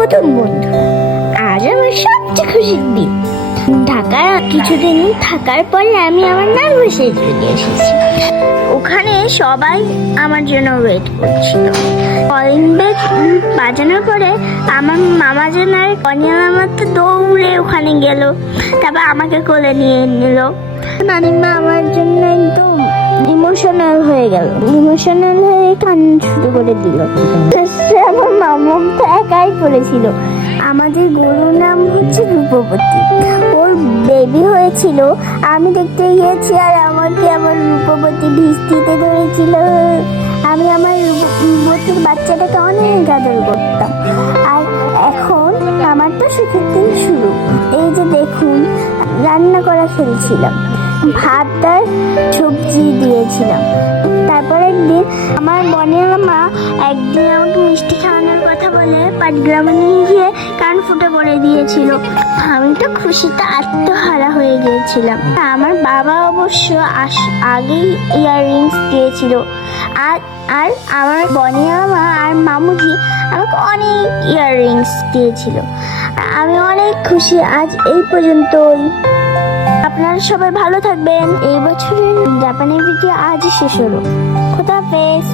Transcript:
প্রথম বন্ধু। আজ আমার সবচেয়ে খুশির দিন। ঢাকায় কিছুদিন থাকার পরে আমি আমার নানু বাসায় চলে এসেছি। ওখানে সবাই আমার জন্য ওয়েট করছিল। কলিং বেল বাজানোর পরে আমার মামা জান আর কনিয়া মামা তো দৌড়ে ওখানে গেল, তারপর আমাকে কোলে নিয়ে নিল। নানিমা আমার জন্য একদম ইমোশনাল হয়ে কান্না শুরু করে দিল। আমার মামা তো একাই পড়েছিল। আমাদের গরুর নাম হচ্ছে রূপবতী। ওর বেবি হয়েছিল, আমি দেখতে গিয়েছি আর আমাকে আমার রূপবতী ভিস্তিতে ধরেছিল। আমি আমার রূপবতীর বাচ্চাটাকে অনেক আদর করতাম। আর এখন আমার তো সুখের দিন শুরু। এই যে দেখুন, রান্না করা খেলছিলাম, ভাত আর সবজি দিয়েছিলাম। তারপর একদিন আমার বোনের মা একদিন আমাকে মিষ্টি খাওয়ানোর কথা বলে পাটগ্রামে নিয়ে গিয়ে কান ফুটে পড়ে দিয়েছিল। আমি তো খুশিতে আত্মহারা হয়ে গিয়েছিলাম। আমার বাবা অবশ্য আগেই ইয়াররিংস দিয়েছিল। আর আমার বনিয়া মা আর মামুজি আমাকে অনেক ইয়াররিংস দিয়েছিল। আমি অনেক খুশি। আজ এই পর্যন্তই। আপনারা সবাই ভালো থাকবেন। এই বছরের জাপানের ভিডিও আজই শেষ হলো। খোদা হাফেজ।